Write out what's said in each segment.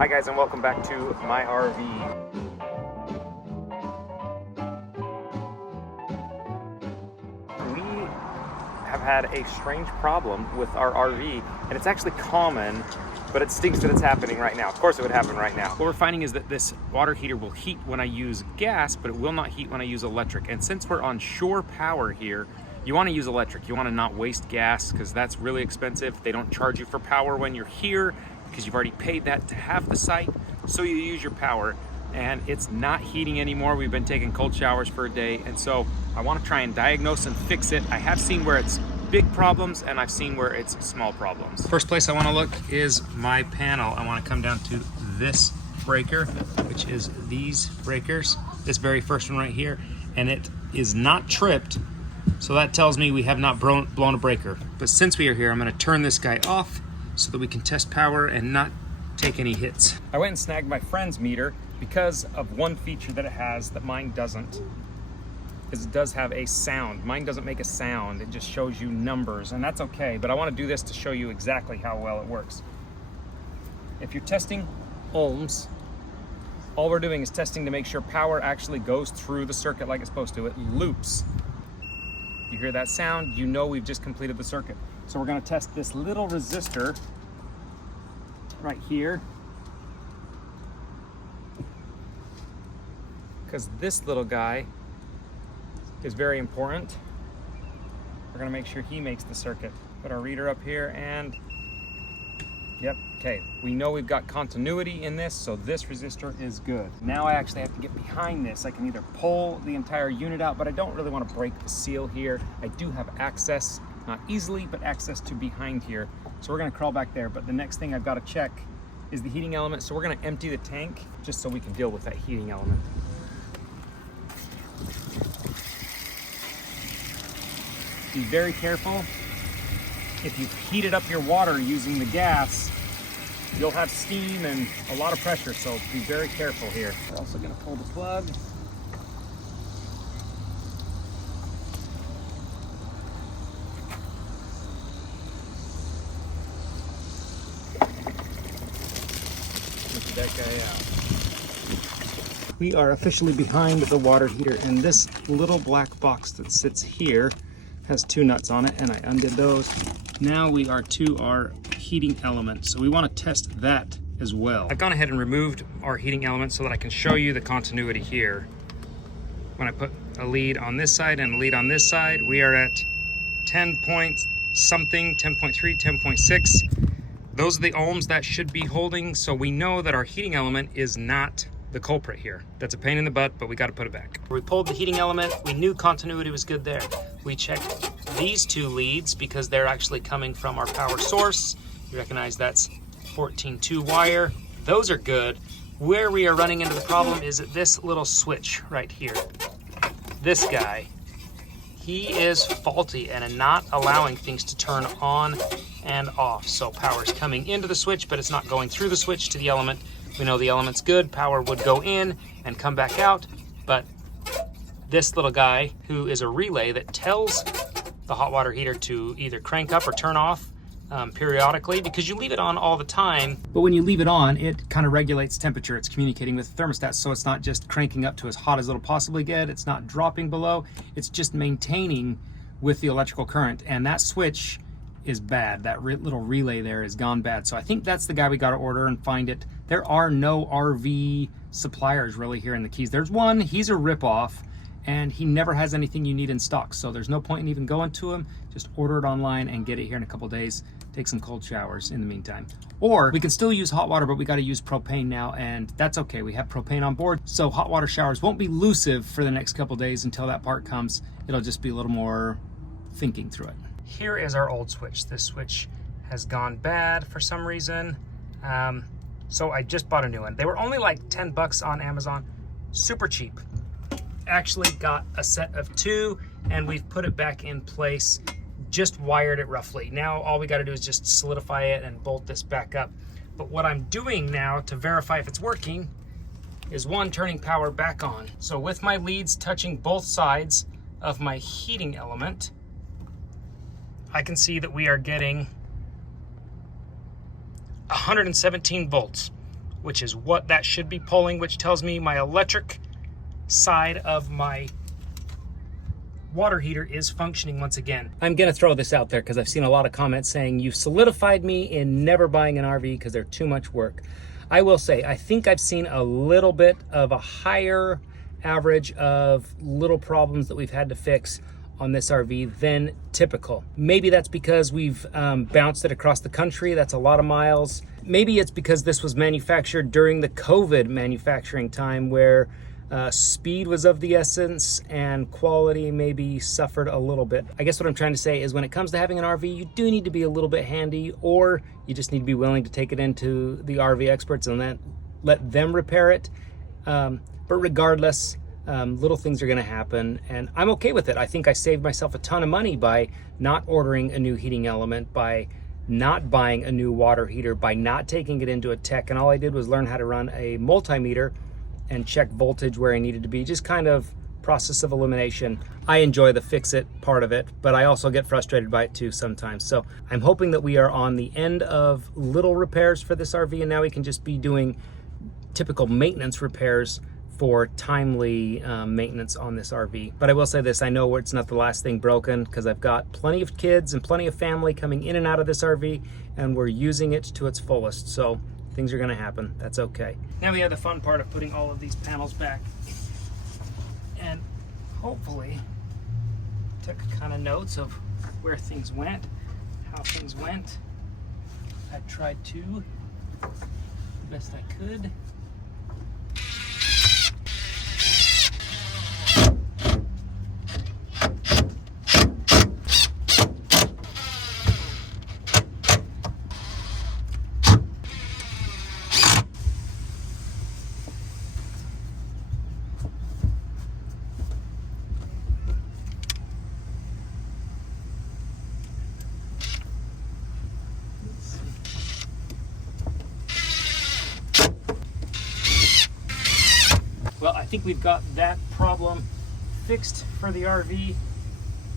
Hi guys, and welcome back to my RV. We have had a strange problem with our RV, and it's actually common, but it stinks that it's happening right now. Of course it would happen right now. What we're finding is that this water heater will heat when I use gas, but it will not heat when I use electric. And since we're on shore power here, you want to use electric. You want to not waste gas because that's really expensive. They don't charge you for power when you're here because you've already paid that to have the site. So you use your power, and it's not heating anymore. We've been taking cold showers for a day, and so I want to try and diagnose and fix it. I have seen where it's big problems, and I've seen where it's small problems. First place I want to look is my panel. I want to come down to this breaker, which is these breakers, this very first one right here, and it is not tripped. So that tells me we have not blown a breaker. But since we are here, I'm gonna turn this guy off so that we can test power and not take any hits. I went and snagged my friend's meter because of one feature that it has that mine doesn't, is it does have a sound. Mine doesn't make a sound, it just shows you numbers, and that's okay, but I wanna do this to show you exactly how well it works. If you're testing ohms, all we're doing is testing to make sure power actually goes through the circuit like it's supposed to. It loops. You hear that sound, you know we've just completed the circuit. So we're gonna test this little resistor right here, because this little guy is very important. We're gonna make sure he makes the circuit. Put our reader up here and, yep, okay. We know we've got continuity in this, so this resistor is good. Now I actually have to get behind this. I can either pull the entire unit out, but I don't really want to break the seal here. I do have access, not easily, but access to behind here. So we're gonna crawl back there, but the next thing I've got to check is the heating element. So we're gonna empty the tank just so we can deal with that heating element. Be very careful. If you've heated up your water using the gas, you'll have steam and a lot of pressure, so be very careful here. We're also gonna pull the plug. Look at that guy out. We are officially behind the water heater, and this little black box that sits here has two nuts on it, and I undid those. Now we are to our heating element, so we want to test that as well. I've gone ahead and removed our heating element so that I can show you the continuity here. When I put a lead on this side and a lead on this side, we are at 10 point something, 10.3, 10.6. Those are the ohms that should be holding, so we know that our heating element is not the culprit here. That's a pain in the butt, but we got to put it back. We pulled the heating element. We knew continuity was good there. We checked these two leads because they're actually coming from our power source. You recognize that's 14.2 wire. Those are good. Where we are running into the problem is at this little switch right here. This guy, he is faulty and not allowing things to turn on and off. So power is coming into the switch, but it's not going through the switch to the element. We know the element's good, power would go in and come back out, but this little guy, who is a relay that tells the hot water heater to either crank up or turn off periodically, because you leave it on all the time. But when you leave it on, it kind of regulates temperature. It's communicating with the thermostat, so it's not just cranking up to as hot as it'll possibly get. It's not dropping below. It's just maintaining with the electrical current, and that switch is bad. That little relay there is gone bad. So I think that's the guy we got to order and find it. There are no RV suppliers really here in the Keys. There's one, he's a ripoff, and he never has anything you need in stock. So there's no point in even going to him. Just order it online and get it here in a couple days. Take some cold showers in the meantime. Or we can still use hot water, but we got to use propane now, and that's okay. We have propane on board, so hot water showers won't be elusive for the next couple days until that part comes. It'll just be a little more thinking through it. Here is our old switch. This switch has gone bad for some reason. So I just bought a new one. They were only like 10 bucks on Amazon, super cheap. Actually got a set of two, and we've put it back in place, just wired it roughly. Now all we got to do is just solidify it and bolt this back up. But what I'm doing now to verify if it's working is one, turning power back on. So with my leads touching both sides of my heating element, I can see that we are getting 117 volts which is what that should be pulling, which tells me my electric side of my water heater is functioning once again. I'm gonna throw this out there because I've seen a lot of comments saying you've solidified me in never buying an RV because they're too much work. I will say, I think I've seen a little bit of a higher average of little problems that we've had to fix on this RV than typical. Maybe that's because we've bounced it across the country. That's a lot of miles. Maybe it's because this was manufactured during the COVID manufacturing time where speed was of the essence and quality maybe suffered a little bit. I guess what I'm trying to say is when it comes to having an RV, you do need to be a little bit handy, or you just need to be willing to take it into the RV experts and let them repair it. But regardless, little things are gonna happen and I'm okay with it. I think I saved myself a ton of money by not ordering a new heating element, by not buying a new water heater, by not taking it into a tech, and all I did was learn how to run a multimeter and check voltage where I needed to be. Just kind of process of elimination. I enjoy the fix-it part of it, but I also get frustrated by it too sometimes. So I'm hoping that we are on the end of little repairs for this RV, and now we can just be doing typical maintenance repairs for timely maintenance on this RV. But I will say this, I know it's not the last thing broken because I've got plenty of kids and plenty of family coming in and out of this RV, and we're using it to its fullest. So things are gonna happen, that's okay. Now we have the fun part of putting all of these panels back. And hopefully took kind of notes of where things went, how things went. I tried to, the best I could. Well, I think we've got that problem fixed for the RV.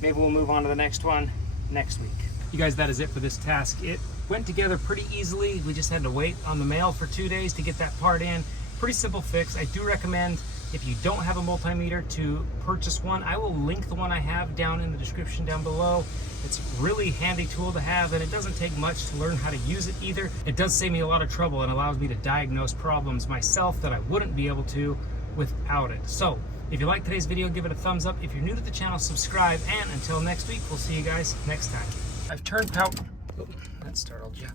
Maybe we'll move on to the next one next week. You guys, that is it for this task. It went together pretty easily. We just had to wait on the mail for 2 days to get that part in. Pretty simple fix. I do recommend, if you don't have a multimeter, to purchase one. I will link the one I have down in the description down below. It's a really handy tool to have, and it doesn't take much to learn how to use it either. It does save me a lot of trouble and allows me to diagnose problems myself that I wouldn't be able to without it. So if you like today's video, give it a thumbs up. If you're new to the channel, subscribe, and until next week, we'll see you guys next time. I've turned power. Oh, that startled you.